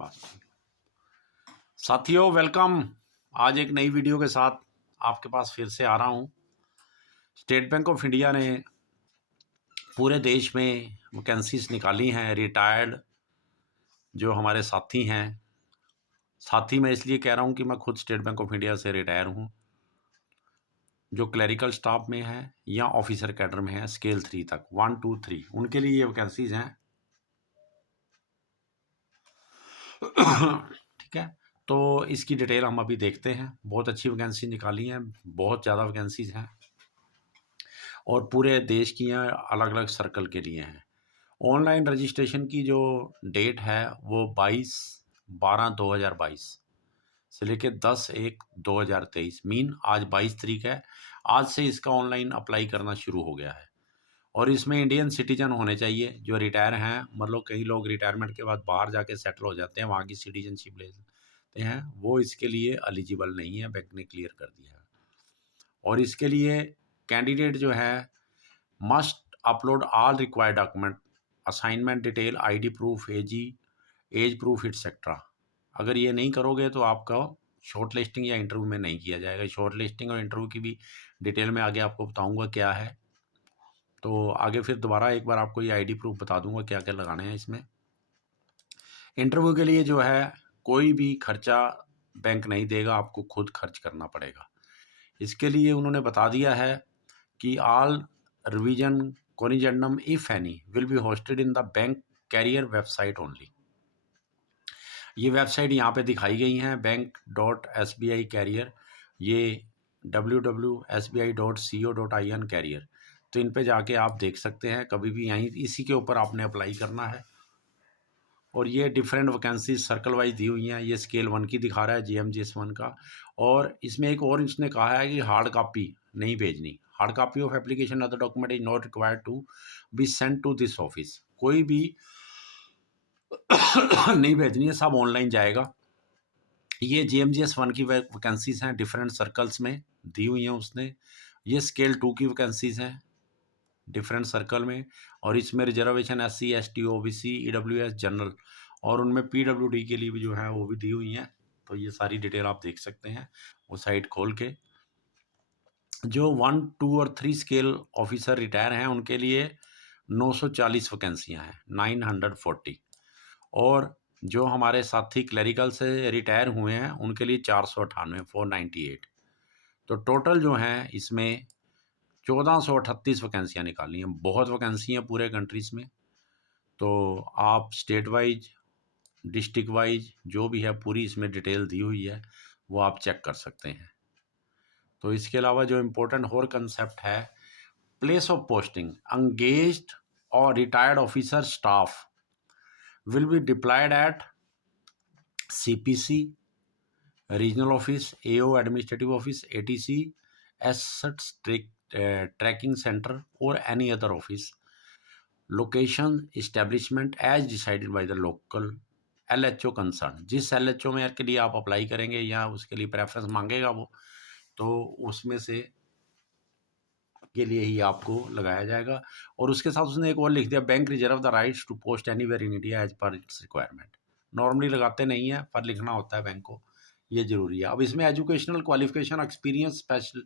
बस साथियों, वेलकम। आज एक नई वीडियो के साथ आपके पास फिर से आ रहा हूँ। स्टेट बैंक ऑफ इंडिया ने पूरे देश में वैकेंसीज निकाली हैं। रिटायर्ड जो हमारे साथी हैं, साथी मैं इसलिए कह रहा हूँ कि मैं खुद स्टेट बैंक ऑफ इंडिया से रिटायर हूँ, जो क्लरिकल स्टाफ में है या ऑफिसर कैडर में है, स्केल 3 तक, 1 2 3, उनके लिए ये वैकेंसीज हैं। ठीक है, तो इसकी डिटेल हम अभी देखते हैं। बहुत अच्छी वैकेंसी निकाली हैं, बहुत ज़्यादा वैकेंसीज हैं और पूरे देश की हैं, अलग अलग सर्कल के लिए हैं। ऑनलाइन रजिस्ट्रेशन की जो डेट है वो 22/12/2022 से लेकर 10/1/2023, मीन आज 22 तारीख है। आज से इसका ऑनलाइन अप्लाई करना शुरू हो गया है और इसमें इंडियन सिटीजन होने चाहिए जो रिटायर हैं। मतलब कई लोग रिटायरमेंट के बाद बाहर जाके सेटल हो जाते हैं, वहाँ की सिटीजनशिप लेते हैं, वो इसके लिए एलिजिबल नहीं है, बैंक ने क्लियर कर दिया है। और इसके लिए कैंडिडेट जो है must upload all required document, assignment detail, ID proof, age proof etcetera. अगर ये नहीं करोगे तो आपका शॉर्ट लिस्टिंग या इंटरव्यू में नहीं किया जाएगा। शॉर्ट लिस्टिंग और इंटरव्यू की भी डिटेल में आगे आपको बताऊंगा क्या है, तो आगे फिर दोबारा एक बार आपको ये आईडी प्रूफ बता दूंगा क्या क्या लगाने हैं इसमें। इंटरव्यू के लिए जो है कोई भी खर्चा बैंक नहीं देगा, आपको खुद खर्च करना पड़ेगा। इसके लिए उन्होंने बता दिया है कि all revision corrigendum if any will be hosted in the bank career website only. ये वेबसाइट यहाँ पे दिखाई गई हैं, बैंक.sbi कैरियर, ये www.sbi.co.in कैरियर। तो इन पे जाके आप देख सकते हैं, कभी भी यहीं इसी के ऊपर आपने अप्लाई करना है। और ये डिफरेंट वैकेंसी सर्कल वाइज दी हुई हैं। ये स्केल 1 की दिखा रहा है, GMGS1 का। और इसमें एक और इसने कहा है कि हार्ड कॉपी नहीं भेजनी। Hard copy of application other document is not required to be sent to this office. कोई भी नहीं भेजनी है, सब ऑनलाइन जाएगा। ये GMGS1 की वैकेंसीज हैं, डिफरेंट सर्कल्स में दी हुई हैं उसने। ये स्केल 2 की वैकेंसीज हैं डिफरेंट सर्कल में, और इसमें reservation SC ST OBC EWS general, और उनमें PWD के लिए भी जो है वो भी दी हुई हैं। तो ये सारी डिटेल आप देख सकते हैं वो साइट खोल के। जो 1 2 और 3 स्केल ऑफिसर रिटायर हैं उनके लिए 940 वैकेंसियाँ हैं, 940। और जो हमारे साथी क्लरिकल से रिटायर हुए हैं उनके लिए 498, 498। तो टोटल जो हैं इसमें 1438 वैकेंसियाँ निकाली हैं। बहुत वैकेंसी हैं पूरे कंट्रीज़ में। तो आप स्टेट वाइज, डिस्ट्रिक्ट वाइज जो भी है पूरी इसमें डिटेल दी हुई है, वो आप चेक कर सकते हैं। तो इसके अलावा जो इम्पोर्टेंट और कंसेप्ट है, प्लेस ऑफ पोस्टिंग, एंगेज्ड और retired officer staff will be deployed at CPC, regional office, AO administrative office, ATC, assets tracking centre और any other office location establishment as decided by the local LHO concern. जिस LHO में के लिए आप apply करेंगे या उसके लिए प्रेफरेंस मांगेगा वो, तो उसमें से के लिए ही आपको लगाया जाएगा। और उसके साथ उसने एक और लिख दिया, bank reserve the rights to post anywhere in India as per its requirement. Normally लगाते नहीं है पर लिखना होता है बैंक को, ये जरूरी है। अब इसमें educational qualification, experience, special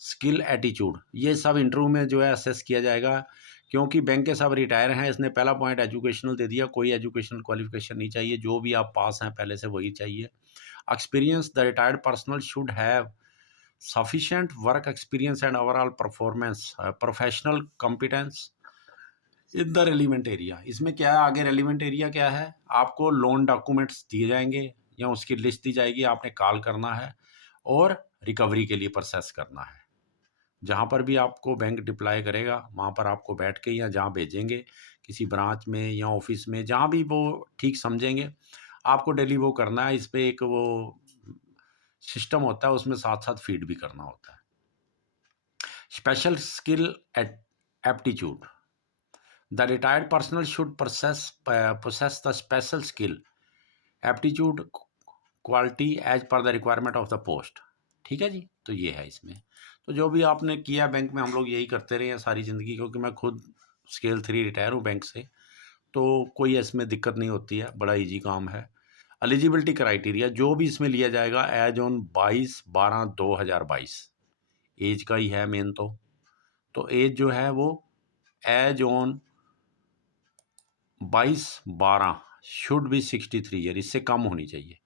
skill, attitude, ये सब इंटरव्यू में जो है असेस किया जाएगा। क्योंकि बैंक के सब रिटायर हैं, इसने पहला पॉइंट एजुकेशनल दे दिया, कोई एजुकेशनल क्वालिफिकेशन नहीं चाहिए, जो भी आप पास हैं पहले से वही चाहिए। Experience, the retired personal should have sufficient work experience and overall performance, professional competence in the relevant area। इसमें क्या है, आगे रेलिवेंट एरिया क्या है, आपको लोन डॉक्यूमेंट्स दिए जाएंगे या उसकी लिस्ट दी जाएगी, आपने कॉल करना है और रिकवरी के लिए प्रोसेस करना है। जहाँ पर भी आपको बैंक डिप्लॉय करेगा वहाँ पर आपको बैठ के, या जहाँ भेजेंगे किसी ब्रांच में या ऑफिस में, जहाँ भी वो ठीक समझेंगे, आपको डेली वो करना है। इस पर एक वो सिस्टम होता है, उसमें साथ साथ फीड भी करना होता है। Special skill aptitude, the retired personal should possess the special skill aptitude quality as per the requirement of the post. ठीक है जी, तो ये है इसमें। तो जो भी आपने किया बैंक में, हम लोग यही करते रहे हैं सारी ज़िंदगी, क्योंकि मैं खुद स्केल 3 रिटायर हूँ बैंक से, तो कोई इसमें दिक्कत नहीं होती है, बड़ा इजी काम है। एलिजिबिलिटी क्राइटेरिया जो भी इसमें लिया जाएगा एज ऑन 22/12/2022 एज का ही है मेन। तो एज जो है वो age on 22/12 should be 63 year, इससे कम होनी चाहिए,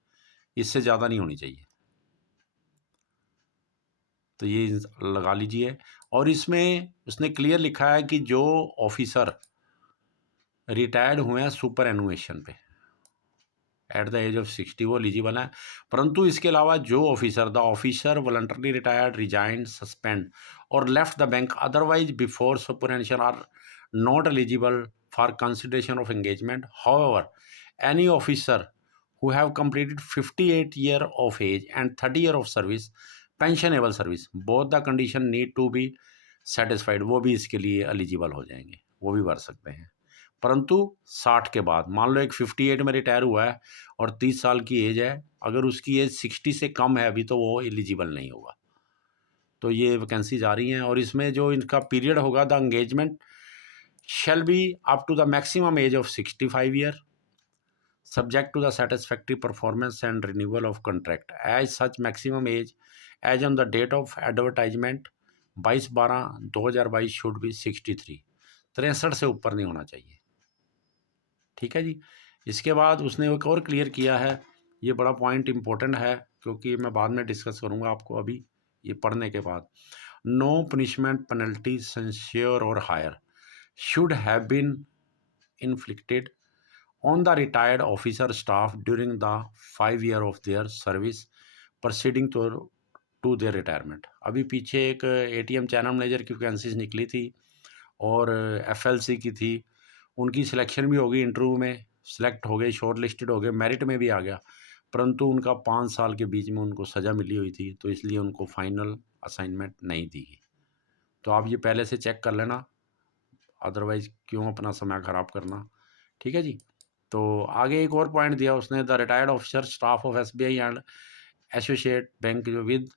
इससे ज़्यादा नहीं होनी चाहिए। तो ये लगा लीजिए। और इसमें उसने क्लियर लिखा है कि जो ऑफिसर रिटायर्ड हुए हैं सुपर एनुएशन पे एट द एज ऑफ 60 वो एलिजिबल है। परंतु इसके अलावा जो officer the officer voluntarily retired, resigned, suspend और left the bank otherwise before superannuation are not eligible for consideration of engagement. However any officer who have completed 58 year of age and 30 year of service pensionable service both the condition need to be satisfied, वो भी इसके लिए eligible हो जाएंगे, वो भी भर सकते हैं। परंतु 60 के बाद, मान लो एक 58 में रिटायर हुआ है और 30 साल की एज है, अगर उसकी एज 60 से कम है अभी तो वो एलिजिबल नहीं होगा। तो ये वैकेंसीज आ रही हैं और इसमें जो इनका पीरियड होगा the engagement shall be up to the maximum age of 65 year subject to the satisfactory performance and renewal of contract as such maximum age as on the date of advertisement 22/12/2022 should be 63, 63 से ऊपर नहीं होना चाहिए। ठीक है जी। इसके बाद उसने एक और क्लियर किया है, ये बड़ा पॉइंट इंपॉर्टेंट है क्योंकि मैं बाद में डिस्कस करूँगा आपको, अभी ये पढ़ने के बाद। नो पनिशमेंट, पेनल्टी, सेंश्योर और higher should have been inflicted on the retired officer staff during the 5 year of their service proceeding to their retirement। अभी पीछे एक एटीएम चैनल मैनेजर की वैकेंसीज निकली थी और एफएलसी की थी, उनकी सिलेक्शन भी हो गई, इंटरव्यू में सिलेक्ट हो गए, शॉर्ट लिस्टेड हो गए, मेरिट में भी आ गया, परंतु उनका 5 साल के बीच में उनको सज़ा मिली हुई थी, तो इसलिए उनको फाइनल असाइनमेंट नहीं दी गई। तो आप ये पहले से चेक कर लेना, अदरवाइज क्यों अपना समय ख़राब करना। ठीक है जी। तो आगे एक और पॉइंट दिया उसने, the retired officer staff of SBI and associate bank with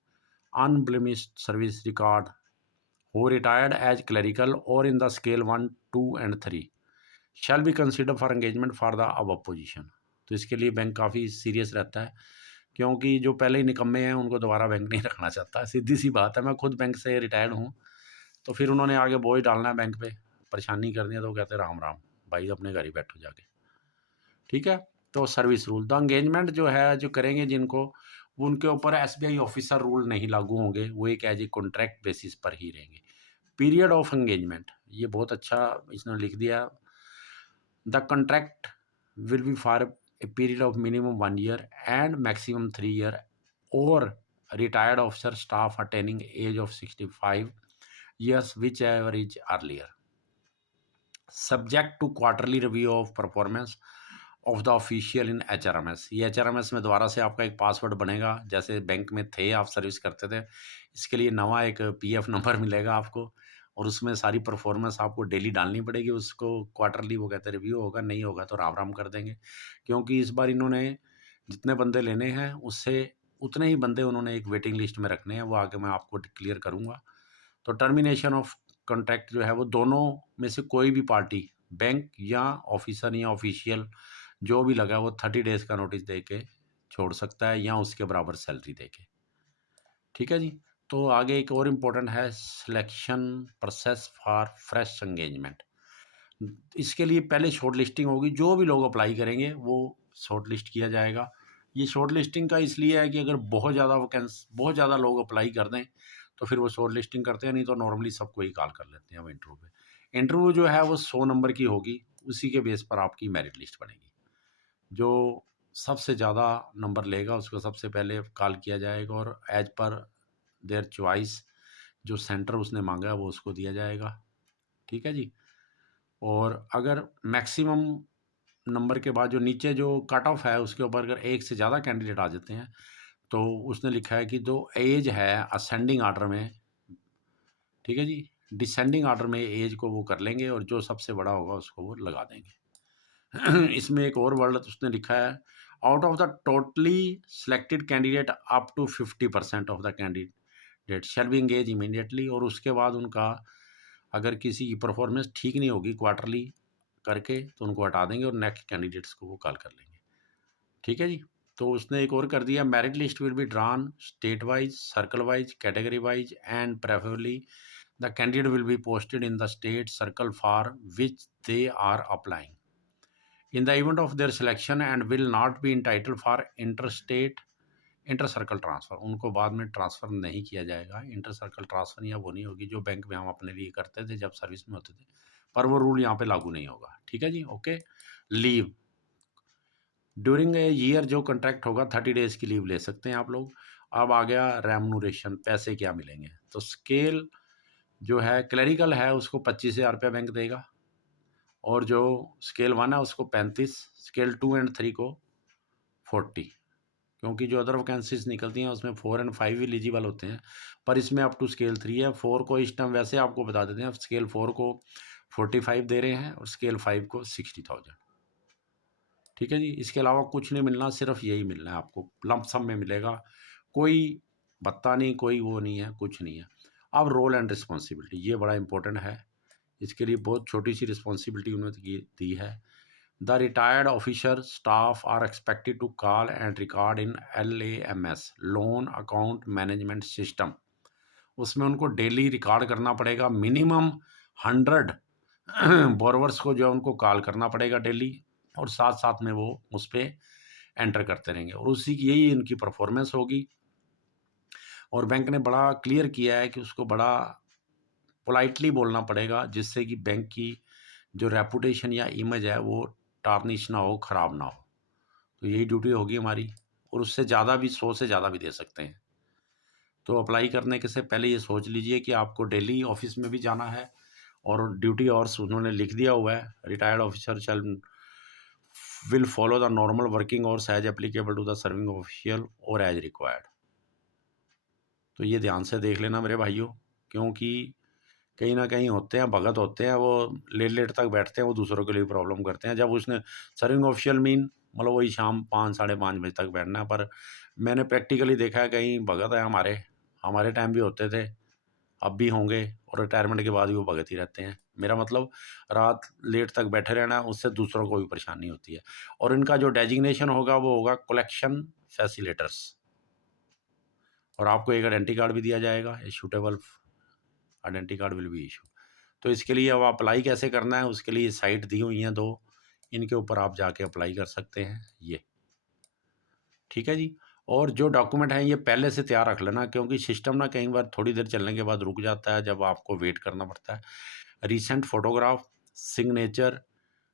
unblemished service record who retired as clerical और in the scale 1, 2 and 3 shall be consider for engagement for the above position. तो इसके लिए bank काफ़ी serious रहता है क्योंकि जो पहले ही निकम्मे हैं उनको दोबारा बैंक नहीं रखना चाहता। सीधी सी बात है, मैं खुद बैंक से रिटायर्ड हूँ, तो फिर उन्होंने आगे बोझ डालना है बैंक पे, परेशानी करनी है, तो वो कहते राम राम भाई, अपने घर ही बैठो जाके। ठीक है। तो सर्विस रूल द एंगेजमेंट जो है, जो करेंगे जिनको, वो उनके ऊपर एसबीआई ऑफिसर रूल नहीं लागू होंगे, वो एक एज ए कॉन्ट्रैक्ट बेसिस पर ही रहेंगे। पीरियड ऑफ एंगेजमेंट, ये बहुत अच्छा इसने लिख दिया, the contract will be for a period of minimum 1 year and maximum 3 year और retired officer staff attaining age of 65 years whichever is earlier, subject to quarterly review of performance of the official in HRMS. ये HRMS में दोबारा से आपका एक password बनेगा, जैसे bank में थे आप सर्विस करते थे, इसके लिए नवा एक पीएफ नंबर मिलेगा आपको और उसमें सारी परफॉर्मेंस आपको डेली डालनी पड़ेगी, उसको क्वार्टरली वो कहते हैं रिव्यू होगा, नहीं होगा तो राम राम कर देंगे। क्योंकि इस बार इन्होंने जितने बंदे लेने हैं उससे उतने ही बंदे उन्होंने एक वेटिंग लिस्ट में रखने हैं, वो आगे मैं आपको क्लियर करूँगा। तो टर्मिनेशन ऑफ कॉन्ट्रैक्ट जो है वो दोनों में से कोई भी पार्टी, बैंक या ऑफिसर या ऑफिशियल जो भी लगा, वो 30 डेज का नोटिस दे के छोड़ सकता है या उसके बराबर सैलरी दे के। ठीक है जी। तो आगे एक और इम्पोर्टेंट है selection process for fresh engagement. इसके लिए पहले शॉर्ट लिस्टिंग होगी, जो भी लोग अप्लाई करेंगे वो शॉर्ट लिस्ट किया जाएगा। ये शॉर्ट लिस्टिंग का इसलिए है कि अगर बहुत ज़्यादा लोग अप्लाई कर दें तो फिर वो शॉर्ट लिस्टिंग करते हैं, नहीं तो नॉर्मली सबको ही कॉल कर लेते हैं वो इंटरव्यू पे। इंटरव्यू जो है वो 100 नंबर की होगी, उसी के बेस पर आपकी मेरिट लिस्ट बनेगी। जो सबसे ज़्यादा नंबर लेगा उसको सबसे पहले कॉल किया जाएगा और एज पर देयर चॉइस जो सेंटर उसने मांगा है वो उसको दिया जाएगा। ठीक है जी। और अगर मैक्सिमम नंबर के बाद जो नीचे जो कट ऑफ है उसके ऊपर अगर एक से ज़्यादा कैंडिडेट आ जाते हैं तो उसने लिखा है कि जो एज है असेंडिंग आर्डर में, ठीक है जी, डिसेंडिंग आर्डर में एज को वो कर लेंगे और जो सबसे बड़ा होगा उसको वो लगा देंगे। इसमें एक और वर्ड उसने लिखा है, out of the totally selected candidate up to 50% of the candidate shall be engage immediately. और उसके बाद उनका अगर किसी की परफॉर्मेंस ठीक नहीं होगी क्वार्टरली करके तो उनको हटा देंगे और नेक्स्ट कैंडिडेट्स को वो कॉल कर लेंगे। ठीक है जी। तो उसने एक और कर दिया, merit list will be drawn state wise, circle wise, category wise and preferably the candidate will be posted in the state circle for which they are applying in the event of their selection and will not be entitle for inter circle transfer. उनको बाद में transfer नहीं किया जाएगा। Inter circle transfer या वो नहीं होगी जो बैंक में हम अपने लिए करते थे जब सर्विस में होते थे, पर वो रूल यहाँ पे लागू नहीं होगा। ठीक है जी, okay. Leave during a year जो कॉन्ट्रैक्ट होगा 30 डेज़ की लीव ले सकते हैं आप लोग। अब आ गया रेम्यूनरेशन, पैसे क्या मिलेंगे। तो स्केल जो है क्लरिकल है उसको 25,000 रुपया बैंक देगा, और जो स्केल 1 है उसको 35, स्केल 2 एंड 3 को 40, क्योंकि जो अदर वैकेंसीज निकलती हैं उसमें 4 एंड 5 एलिजिबल होते हैं, पर इसमें अप टू स्केल 3 है। 4 को इस टाइम वैसे आपको बता देते हैं, स्केल 4 को 45 दे रहे हैं और स्केल 5 को 60,000। ठीक है जी, इसके अलावा कुछ नहीं मिलना, सिर्फ यही मिलना है आपको, लंप सम में मिलेगा। कोई भत्ता नहीं, कोई वो नहीं है, कुछ नहीं है। अब रोल एंड रिस्पॉन्सिबिलिटी, ये बड़ा इंपॉर्टेंट है। इसके लिए बहुत छोटी सी रिस्पॉन्सिबिलिटी उन्होंने दी है। The retired officer staff are expected to call and record in LAMS, loan account management system. उसमें उनको डेली रिकॉर्ड करना पड़ेगा, मिनिमम 100 बोरोवर्स को जो है उनको कॉल करना पड़ेगा डेली, और साथ साथ में वो उस पर एंटर करते रहेंगे, और उसी की यही इनकी परफॉर्मेंस होगी। और बैंक ने बड़ा क्लियर किया है कि उसको बड़ा पोलाइटली बोलना पड़ेगा, जिससे कि बैंक की जो रेपुटेशन या इमेज है वो टार्निश ना हो, ख़राब ना हो। तो यही ड्यूटी होगी हमारी, और उससे ज़्यादा भी, 100 से ज़्यादा भी दे सकते हैं। तो अप्लाई करने के से पहले ये सोच लीजिए कि आपको डेली ऑफिस में भी जाना है, और ड्यूटी आवर्स उन्होंने लिख दिया हुआ है, retired officer shall will follow the normal working hours as applicable to the serving official और एज रिक्वायर्ड। तो ये ध्यान से देख लेना मेरे भाइयों, क्योंकि कहीं ना कहीं होते हैं भगत, होते हैं वो लेट लेट तक बैठते हैं, वो दूसरों के लिए प्रॉब्लम करते हैं। जब उसने सर्विंग ऑफिशियल मीन मतलब वही शाम 5 साढ़े 5 बजे तक बैठना है, पर मैंने प्रैक्टिकली देखा है कहीं भगत है हमारे, हमारे टाइम भी होते थे, अब भी होंगे, और रिटायरमेंट के बाद भी वो भगत ही रहते हैं। मेरा मतलब रात लेट तक बैठे रहना, उससे दूसरों को भी परेशानी होती है। और इनका जो डेजिग्नेशन होगा वो होगा कलेक्शन फैसिलिटेटर्स, और आपको एक आइडेंटिटी कार्ड भी दिया जाएगा, a suitable identity card will be issue. तो इसके लिए अब अप्लाई कैसे करना है, उसके लिए साइट दी हुई हैं 2, इनके ऊपर आप जाके अप्लाई कर सकते हैं ये। ठीक है जी। और जो डॉक्यूमेंट हैं ये पहले से तैयार रख लेना, क्योंकि सिस्टम ना कई बार थोड़ी देर चलने के बाद रुक जाता है, जब आपको वेट करना पड़ता है। Recent photograph, signature,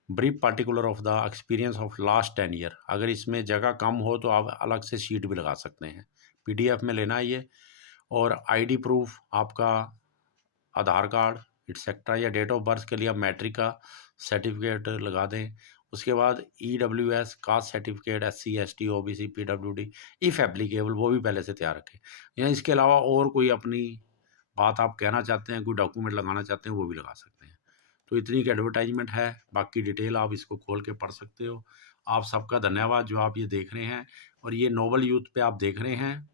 brief particular of the experience of last 10 year. अगर इसमें जगह कम हो तो आप अलग से शीट भी लगा सकते हैं, PDF में लेना है ये। और ID प्रूफ, आपका आधार कार्ड एटसेट्रा, या डेट ऑफ बर्थ के लिए आप मैट्रिक का सर्टिफिकेट लगा दें। उसके बाद EWS caste certificate, SC ST OBC PWD if applicable, वो भी पहले से तैयार रखें। या इसके अलावा और कोई अपनी बात आप कहना चाहते हैं, कोई डॉक्यूमेंट लगाना चाहते हैं, वो भी लगा सकते हैं। तो इतनी की एडवर्टाइजमेंट है, बाकी डिटेल आप इसको खोल के पढ़ सकते हो। आप सबका धन्यवाद जो आप ये देख रहे हैं, और ये नोबल यूथ पे आप देख रहे हैं,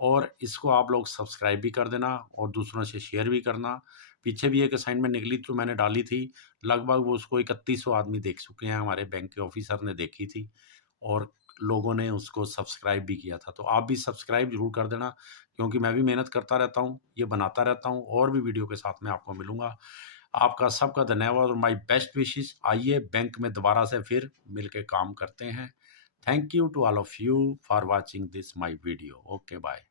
और इसको आप लोग सब्सक्राइब भी कर देना और दूसरों से शेयर भी करना। पीछे भी एक असाइनमेंट निकली तो मैंने डाली थी, लगभग वो उसको 3100 आदमी देख चुके हैं, हमारे बैंक के ऑफिसर ने देखी थी, और लोगों ने उसको सब्सक्राइब भी किया था। तो आप भी सब्सक्राइब ज़रूर कर देना, क्योंकि मैं भी मेहनत करता रहता हूँ, ये बनाता रहता हूँ, और भी वीडियो के साथ में आपको मिलूँगा। आपका सबका धन्यवाद और माय बेस्ट विशेस। आइए बैंक में दोबारा से फिर मिल के काम करते हैं। Thank you to all of you for watching this my video. Okay bye.